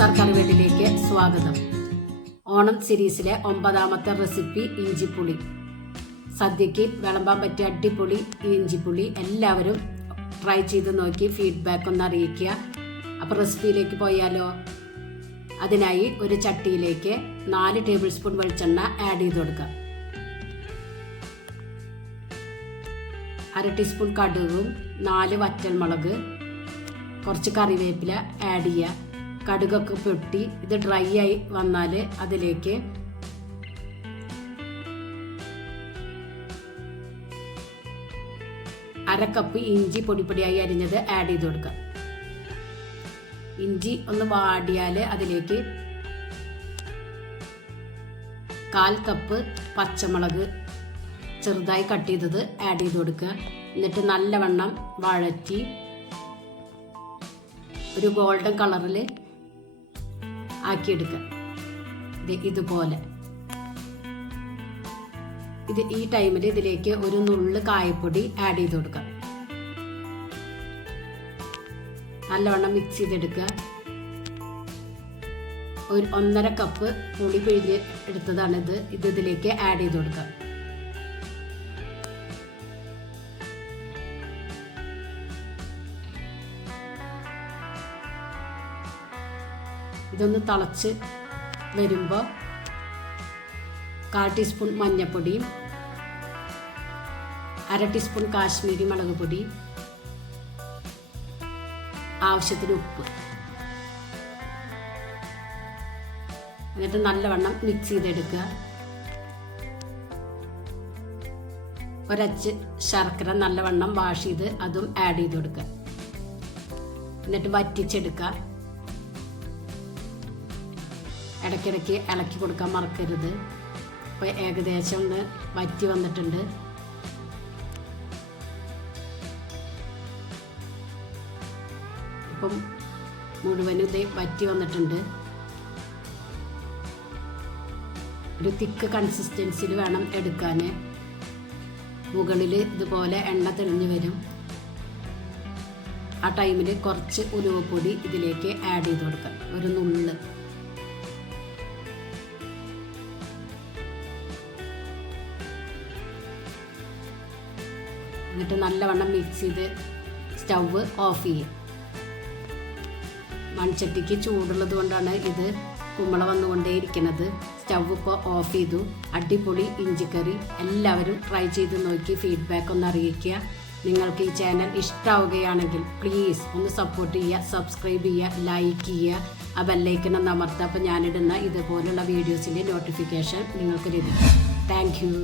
SR കറിവേട്ടിലേക്ക് സ്വാഗതം. ഓണം സീരീസിലെ 9ാമത്തെ recipe ഇഞ്ചിപ്പുളി. സദ്യക്ക് വിളമ്പാൻ പറ്റിയ അടിപൊളി ഇഞ്ചിപ്പുളി. എല്ലാവരും ട്രൈ ചെയ്ത് നോക്കി ഫീഡ്ബാക്ക് ഒന്ന് അറിയിക്കുക. അപ്പോൾ റെസിപ്പിയിലേക്ക് പോയാലോ? അതിനായി ഒരു ചട്ടിയിലേക്ക് 4 ടേബിൾ സ്പൂൺ വെളിച്ചെണ്ണ ആഡ് ചെയ്ത് കൊടുക്കുക. 1/2 ടീസ്പൂൺ കടുകും 4 വറ്റൽമുളക്, കുറച്ച് കറിവേപ്പില ആഡ് ചെയ്യുക. കടുകൊക്കെ പൊട്ടി ഇത് ഡ്രൈ ആയി വന്നാൽ അതിലേക്ക് അരക്കപ്പ് ഇഞ്ചി പൊടിപ്പൊടിയായി അരിഞ്ഞത് ആഡ് ചെയ്ത് കൊടുക്കുക. ഇഞ്ചി ഒന്ന് വാടിയാൽ അതിലേക്ക് 1/4 കപ്പ് പച്ചമുളക് ചെറുതായി കട്ട് ചെയ്തത് ആഡ് ചെയ്ത് കൊടുക്കുക. എന്നിട്ട് നല്ലവണ്ണം വഴറ്റി ഒരു ഗോൾഡൻ കളറിൽ ആക്കിയെടുക്കുക. ഇതുപോലെ ഈ ടൈമിൽ ഇതിലേക്ക് ഒരു നുള്ള് കായപ്പൊടി ആഡ് ചെയ്ത് കൊടുക്കുക. നല്ലവണ്ണം മിക്സ് ചെയ്തെടുക്കുക. ഒരു 1.5 കപ്പ് പുളി പിഴിഞ്ഞ് എടുത്തതാണിത്. ഇതിലേക്ക് ആഡ് ചെയ്ത് കൊടുക്കുക. ഇതൊന്ന് തിളച്ച് വരുമ്പോൾ 1/4 ടീസ്പൂൺ മഞ്ഞൾപ്പൊടിയും 1/2 ടീസ്പൂൺ കാശ്മീരി മുളക് പൊടി, ആവശ്യത്തിന് ഉപ്പ്, എന്നിട്ട് നല്ലവണ്ണം മിക്സ് ചെയ്തെടുക്കുക. ഒരച്ച് ശർക്കര നല്ലവണ്ണം വാഷ് ചെയ്ത് അതും ആഡ് ചെയ്ത് കൊടുക്കുക. എന്നിട്ട് വറ്റിച്ചെടുക്കുക. ഇടയ്ക്കിടയ്ക്ക് ഇളക്കി കൊടുക്കാൻ മറക്കരുത്. അപ്പോൾ ഏകദേശം ഒന്ന് വറ്റി വന്നിട്ടുണ്ട്. ഇപ്പം മുഴുവനും ഇത് വറ്റി വന്നിട്ടുണ്ട്. ഒരു തിക്ക് കൺസിസ്റ്റൻസിയിൽ വേണം എടുക്കാൻ. മുകളിൽ ഇതുപോലെ എണ്ണ തെളിഞ്ഞ് വരും. ആ ടൈമിൽ കുറച്ച് ഉലുവപ്പൊടി ഇതിലേക്ക് ആഡ് ചെയ്ത് കൊടുക്കാം, ഒരു നുള്ള്. എന്നിട്ട് നല്ലവണ്ണം മിക്സ് ചെയ്ത് സ്റ്റൗവ് ഓഫ് ചെയ്യും. മൺചട്ടിക്ക് ചൂടുള്ളത് കൊണ്ടാണ് ഇത് കുമ്പള വന്നുകൊണ്ടേയിരിക്കുന്നത്. സ്റ്റൗവ് ഇപ്പോൾ ഓഫ് ചെയ്തു. അടിപൊളി ഇഞ്ചിക്കറി. എല്ലാവരും ട്രൈ ചെയ്ത് നോക്കി ഫീഡ്ബാക്ക് ഒന്ന് അറിയിക്കുക. നിങ്ങൾക്ക് ഈ ചാനൽ ഇഷ്ടമാവുകയാണെങ്കിൽ പ്ലീസ് ഒന്ന് സപ്പോർട്ട് ചെയ്യുക, സബ്സ്ക്രൈബ് ചെയ്യുക, ലൈക്ക് ചെയ്യുക, ആ ബെല്ലൈക്കൺ ഒന്ന് അമർത്തുക. അപ്പോൾ ഞാനിടുന്ന ഇതുപോലുള്ള വീഡിയോസിൻ്റെ നോട്ടിഫിക്കേഷൻ നിങ്ങൾക്ക് ലഭിക്കും. Thank you.